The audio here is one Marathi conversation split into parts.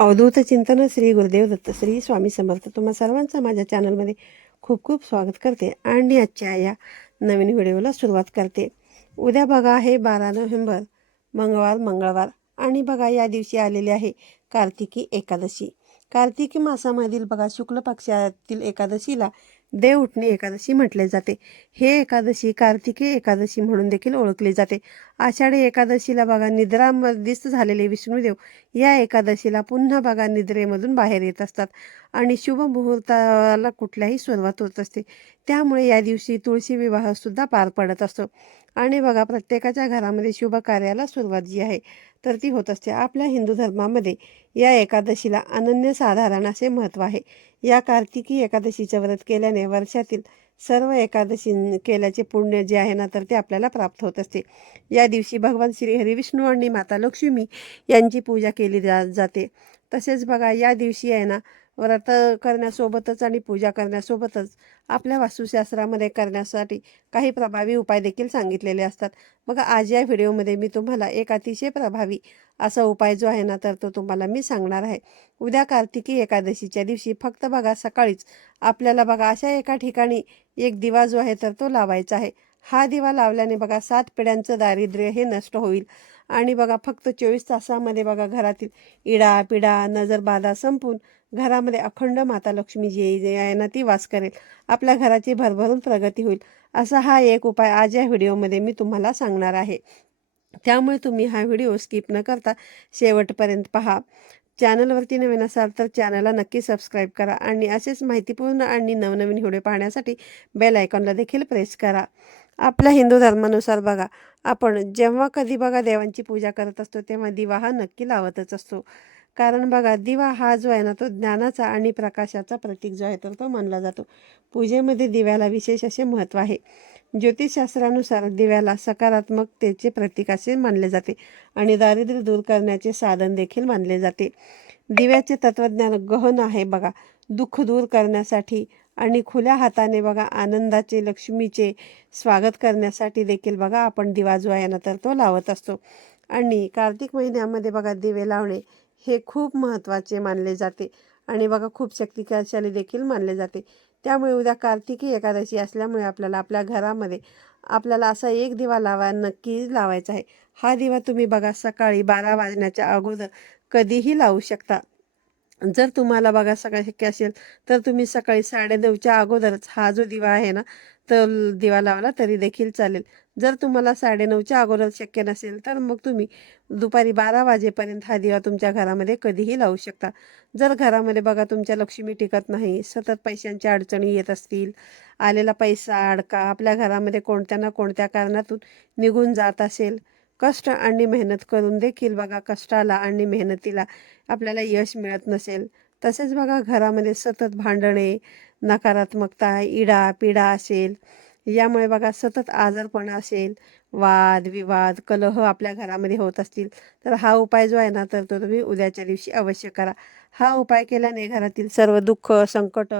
अवधूत चिंतन श्री गुरुदेव दत्त श्री स्वामी समर्थ. तुम्हा सर्वांचं माझ्या चॅनलमध्ये खूप खूप स्वागत करते आणि आजच्या या नवीन व्हिडिओला सुरुवात करते. उद्या बघा आहे बारा नोव्हेंबर मंगळवार मंगळवार आणि बघा या दिवशी आलेली आहे कार्तिकी एकादशी. कार्तिकी मासामधील बघा शुक्ल पक्षातील एकादशीला देव उठणे एकादशी म्हटले जाते. हे एकादशी कार्तिकी एकादशी म्हणून देखील ओळखली जाते. आषाढी एकादशीला बघा निद्रामध्येच झालेले विष्णुदेव या एकादशीला पुन्हा बघा निद्रेमधून बाहेर येत असतात आणि शुभ मुहूर्ताला कुठल्याही सुरुवात होत असते त्यामुळे या दिवशी तुळशी विवाह सुद्धा पार पडत असतो. आणि बघा प्रत्येकाच्या घरामध्ये शुभ कार्याला सुरुवात जी आहे तर ती होत असते. आपल्या हिंदू धर्मामध्ये या एकादशीला अनन्यसाधारण असे महत्त्व आहे. या कार्तिकी एकादशीचं व्रत केल्याने वर्षातील सर्व एकादशी केल्याचे पुण्य जे आहे ना तर ते आपल्याला प्राप्त होत असते. या दिवशी भगवान श्री हरिविष्णू आणि माता लक्ष्मी यांची पूजा केली जा जाते. तसेच बघा या दिवशी आहे ना व्रत करण्यासोबतच आणि पूजा करण्यासोबतच आपल्या वास्तुशास्त्रामध्ये करण्यासाठी काही प्रभावी उपाय देखील सांगितलेले असतात. बघा आज या व्हिडिओमध्ये मी तुम्हाला एक अतिशय प्रभावी असा उपाय जो आहे ना तर तो तुम्हाला मी सांगणार आहे. उद्या कार्तिकी एकादशीच्या दिवशी फक्त बघा सकाळीच आपल्याला बघा अशा एका ठिकाणी एक दिवा जो आहे तर तो लावायचा आहे. हा दिवा लावल्याने बघा सात पिढ्यांचं दारिद्र्य हे नष्ट होईल. आणि बघा फक्त चोवीस तासामध्ये बघा घरातील इडा पिडा नजरबाधा संपून घरामध्ये अखंड माता लक्ष्मी जी जे आहे ना ती वास करेल. आपल्या घराची भरभरून प्रगती होईल. असा हा एक उपाय आज या व्हिडिओमध्ये मी तुम्हाला सांगणार आहे. त्यामुळे तुम्ही हा व्हिडिओ स्किप न करता शेवटपर्यंत पहा. चॅनलवरती नवीन असाल तर चॅनलला नक्की सबस्क्राईब करा आणि असेच माहितीपूर्ण आणि नवनवीन व्हिडिओ पाहण्यासाठी बेल आयकॉनला देखील प्रेस करा. आपल्या हिंदू धर्मानुसार बघा आपण जेव्हा कधी बघा देवांची पूजा करत असतो तेव्हा दिवा हा नक्की लावतच असतो. कारण बघा दिवा हा जो आहे ना तो ज्ञानाचा आणि प्रकाशाचा प्रतीक जो आहे तर तो मानला जातो. पूजेमध्ये दिव्याला विशेष असे महत्त्व आहे. ज्योतिषशास्त्रानुसार दिव्याला सकारात्मकतेचे प्रतीक असे मानले जाते आणि दारिद्र्य दूर करण्याचे साधन देखील मानले जाते. दिव्याचे तत्त्वज्ञान गहन आहे बघा. दुःख दूर करण्यासाठी आणि खुल्या हाताने बघा आनंदाचे लक्ष्मीचे स्वागत करण्यासाठी देखील बघा आपण दिवा जो आहे ना तर तो लावत असतो. आणि कार्तिक महिन्यामध्ये बघा दिवे लावणे हे खूप महत्त्वाचे मानले जाते. आणि बघा खूप शक्तिशाली देखील मानले जाते. त्यामुळे उद्या कार्तिकी एकादशी असल्यामुळे आपल्याला आपल्या घरामध्ये आपल्याला असा एक दिवा लावा नक्की लावायचा आहे. हा दिवा तुम्ही बघा सकाळी बारा वाजण्याच्या अगोदर कधीही लावू शकता. जर तुम्हाला बघा सकाळ शक्य असेल तर तुम्ही सकाळी साडेनऊच्या अगोदरच हा जो दिवा आहे ना तर दिवा लावला तरी देखील चालेल. जर तुम्हाला साडेनऊच्या अगोदर शक्य नसेल तर मग तुम्ही दुपारी बारा वाजेपर्यंत हा दिवा तुमच्या घरामध्ये कधीही लावू शकता. जर घरामध्ये बघा तुमच्या लक्ष्मी टिकत नाही सतत पैशांच्या अडचणी येत असतील आलेला पैसा अडका आपल्या घरामध्ये कोणत्या ना कोणत्या कारणातून निघून जात असेल कष्ट आणि मेहनत करून देखील बघा कष्टाला आणि मेहनतीला आपल्याला यश मिळत नसेल. तसेच बघा घरामध्ये सतत भांडणे नकारात्मकता इडा पिडा असेल यामुळे बघा सतत आजारपणा असेल वाद विवाद कलह आपल्या घरामध्ये होत असतील तर हा उपाय जो आहे ना तर तो तुम्ही उद्याच्या दिवशी अवश्य करा. हा उपाय केल्याने घरातील सर्व दुःख संकट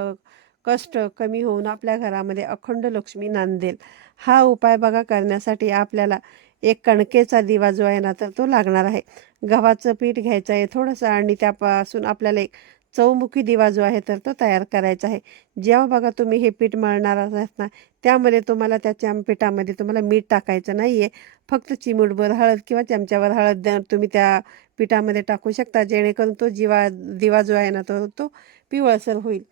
कष्ट कमी होऊन आपल्या घरामध्ये अखंड लक्ष्मी नांदेल. हा उपाय बघा करण्यासाठी आपल्याला एक कणकेचा दिवा जो आहे ना तर तो लागणार आहे. गव्हाचं पीठ घ्यायचं आहे थोडंसं आणि त्यापासून आपल्याला एक चौमुखी दिवा जो आहे तर तो तयार करायचा आहे. जेव्हा बघा तुम्ही हे पीठ मळणार असतात ना त्यामध्ये तुम्हाला त्या पिठामध्ये तुम्हाला मीठ टाकायचं नाही आहे फक्त चिमूटभर हळद किंवा चमच्यावर हळद तुम्ही त्या पिठामध्ये टाकू शकता. जेणेकरून तो जिवा दिवा जो आहे ना तो तो पिवळसर होईल.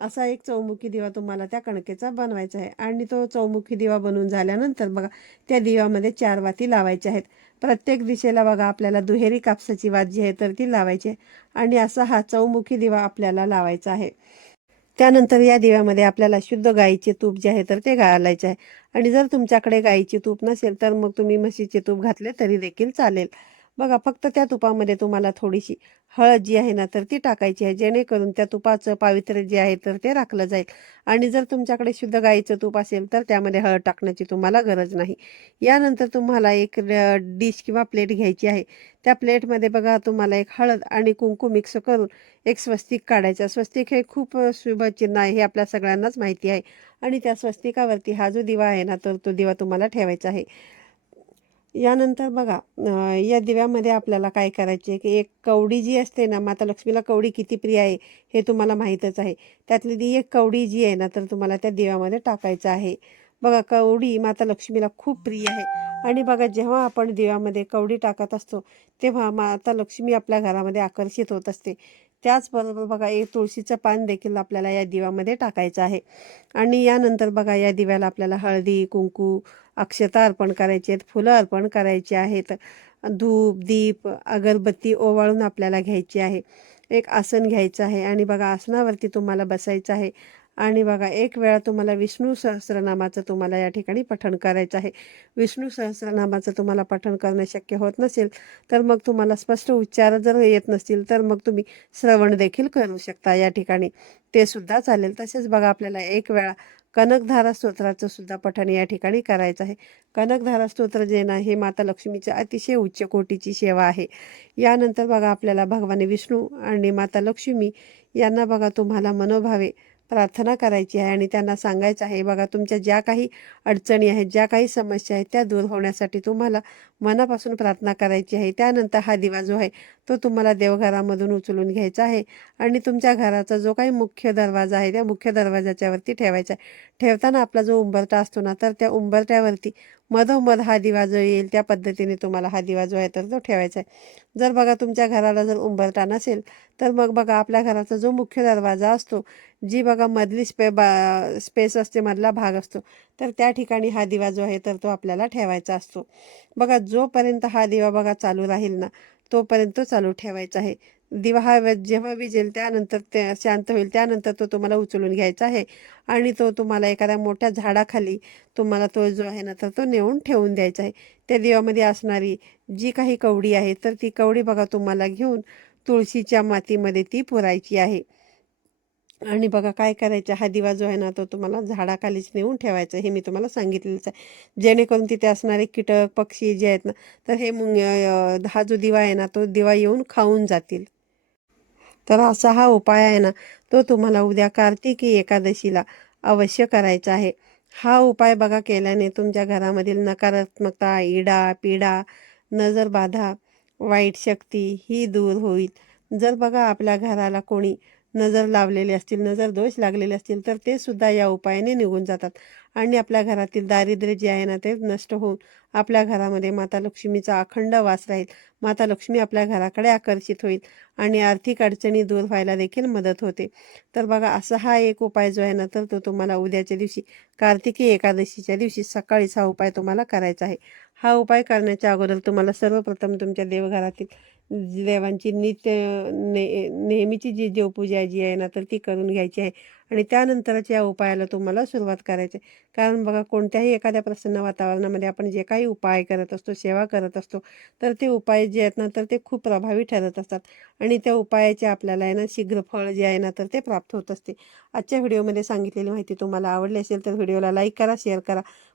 असा एक चौमुखी दिवा तुम्हाला त्या कणकेचा बनवायचा आहे. आणि तो चौमुखी दिवा बनवून झाल्यानंतर बघा त्या दिव्यामध्ये चार वाती लावायच्या आहेत. प्रत्येक दिशेला बघा आपल्याला दुहेरी कापसाची वात जी आहे तर ती लावायची आहे. आणि असा हा चौमुखी दिवा आपल्याला लावायचा आहे. त्यानंतर या दिव्यामध्ये आपल्याला शुद्ध गाईचे तूप जे आहे तर ते घालायचे आहे. आणि जर तुमच्याकडे गाईचे तूप नसेल तर मग तुम्ही म्हशीचे तूप घातले तरी देखील चालेल. बघा फक्त त्या तुपामध्ये तुम्हाला थोडीशी हळद जी आहे ना तर ती टाकायची आहे. जेणेकरून त्या तुपाचं पावित्र्य जे आहे तर ते राखलं जाईल. आणि जर तुमच्याकडे शुद्ध गाईचं तूप असेल तर त्यामध्ये हळद टाकण्याची तुम्हाला गरज नाही. यानंतर तुम्हाला एक डिश किंवा प्लेट घ्यायची आहे. त्या प्लेटमध्ये बघा तुम्हाला एक हळद आणि कुंकू मिक्स करून एक स्वस्तिक काढायचा स्वस्तिक हे खूप शुभ चिन्ह आहे हे आपल्या सगळ्यांनाच माहिती आहे. आणि त्या स्वस्तिकावरती हा जो दिवा आहे ना तर तो दिवा तुम्हाला ठेवायचा आहे. यानंतर बघा या दिव्यामध्ये आपल्याला काय करायचे की एक कवडी जी असते ना माता लक्ष्मीला कवडी किती प्रिय आहे हे तुम्हाला माहीतच आहे. त्यातली ती एक कवडी जी आहे ना तर तुम्हाला त्या दिव्यामध्ये टाकायचं आहे. बघा कवडी माता लक्ष्मीला खूप प्रिय आहे. आणि बघा जेव्हा आपण दिव्यामध्ये कवडी टाकत असतो तेव्हा माता लक्ष्मी आपल्या घरामध्ये आकर्षित होत असते. त्याचबरोबर बघा एक तुळशीचं पान देखील आपल्याला या दिव्यामध्ये टाकायचं आहे. आणि यानंतर बघा या दिव्याला आपल्याला हळदी कुंकू अक्षता अर्पण करायची आहेत फुलं अर्पण करायची आहेत. धूप दीप अगरबत्ती ओवाळून आपल्याला घ्यायची आहे. एक आसन घ्यायचं आहे. आणि बघा आसनावरती तुम्हाला बसायचं आहे. आणि बघा एक वेळा तुम्हाला विष्णू सहस्रनामाचं तुम्हाला या ठिकाणी पठण करायचं आहे. विष्णू सहस्रनामाचं तुम्हाला पठण करणं शक्य होत नसेल तर मग तुम्हाला स्पष्ट उच्चार जर येत नसतील तर मग तुम्ही श्रवण देखील करू शकता या ठिकाणी. ते सुद्धा चालेल. तसेच बघा आपल्याला एक वेळा कनकधारा स्तोत्राचं सुद्धा पठण या ठिकाणी करायचं आहे. कनकधारा स्तोत्र जे ना हे माता लक्ष्मीची अतिशय उच्च कोटीची सेवा आहे. यानंतर बघा आपल्याला भगवान विष्णू आणि माता लक्ष्मी यांना बघा तुम्हाला मनोभावे प्रार्थना करायची आहे आणि त्यांना सांगायचं आहे बघा तुमच्या ज्या काही अडचणी आहेत ज्या काही समस्या आहेत त्या दूर होण्यासाठी तुम्हाला मनापासून प्रार्थना करायची आहे. त्यानंतर हा दिवा जो आहे तो तुम्हाला देवघरामधून उचलून घ्यायचा आहे. आणि तुमच्या घराचा जो काही मुख्य दरवाजा आहे त्या मुख्य दरवाजाच्यावरती ठेवायचा आहे. ठेवताना आपला जो उंबरटा असतो ना तर त्या उंबरट्यावरती मधोमध हा दिवा जो येईल त्या पद्धतीने तुम्हाला हा दिवा जो आहे तर तो ठेवायचा आहे. जर बघा तुमच्या घराला जर उंबरटा नसेल तर मग बघा आपल्या घराचा जो मुख्य दरवाजा असतो जी बघा मधली स्पे बा स्पेस असते मधला भाग असतो तर त्या ठिकाणी हा दिवा जो आहे तर तो आपल्याला ठेवायचा असतो. बघा जोपर्यंत हा दिवा बघा चालू राहील ना तोपर्यंत तो चालू ठेवायचा आहे. दिवा हा जेव्हा विजेल त्यानंतर ते शांत होईल. त्यानंतर तो तुम्हाला उचलून घ्यायचा आहे आणि तो तुम्हाला एखाद्या मोठ्या झाडाखाली तुम्हाला तो जो आहे ना तर तो नेऊन ठेवून द्यायचा आहे. त्या दिवामध्ये असणारी जी काही कवडी आहे तर ती कवडी बघा तुम्हाला घेऊन तुळशीच्या मातीमध्ये ती पुरायची आहे. आणि बघा काय करायचं? हा दिवा जो आहे ना तो तुम्हाला झाडाखालीच नेऊन ठेवायचा हे मी तुम्हाला सांगितलेलंच आहे. जेणेकरून तिथे असणारे कीटक पक्षी जे आहेत ना तर हे मुंग हा जो दिवा आहे ना तो दिवा येऊन खाऊन जातील. तर असा हा उपाय आहे ना तो तुम्हाला उद्या कार्तिकी एकादशीला अवश्य करायचा आहे. हा उपाय बघा केल्याने तुमच्या घरामधील नकारात्मकता इडा पिडा नजर बाधा वाईट शक्ती ही दूर होईल. जर बघा आपल्या घराला कोणी नजर लावलेले असतील नजर दोष लागलेले असतील तर ते सुद्धा या उपायाने निघून जातात. आणि आपल्या घरातील दारिद्र्य जे आहे ना ते नष्ट होऊन आपल्या घरामध्ये माता लक्ष्मीचा अखंड वास राहील. माता लक्ष्मी आपल्या घराकडे आकर्षित होईल आणि आर्थिक अडचणी दूर व्हायला देखील मदत होते. तर बघा असा हा एक उपाय जो आहे ना तर तो तुम्हाला उद्याच्या दिवशी कार्तिकी एकादशीच्या दिवशी सकाळीच हा उपाय तुम्हाला करायचा आहे. हा उपाय करण्याच्या अगोदर तुम्हाला सर्वप्रथम तुमच्या देवघरातील देवांची नित्य ने नेहमीची जी देवपूजा जी आहे ना तर ती करून घ्यायची आहे. आणि त्यानंतरच या उपायाला तुम्हाला सुरुवात करायची आहे. कारण बघा कोणत्याही एखाद्या प्रसन्न वातावरणामध्ये आपण जे काही उपाय करत असतो सेवा करत असतो तर ते उपाय जे आहेत ना तर ते खूप प्रभावी ठरत असतात. आणि त्या उपायाचे आपल्याला आहे ना शीघ्र फळ जे आहे ना तर ते प्राप्त होत असते. आजच्या व्हिडिओमध्ये सांगितलेली माहिती तुम्हाला आवडली असेल तर व्हिडिओला लाईक करा शेअर करा.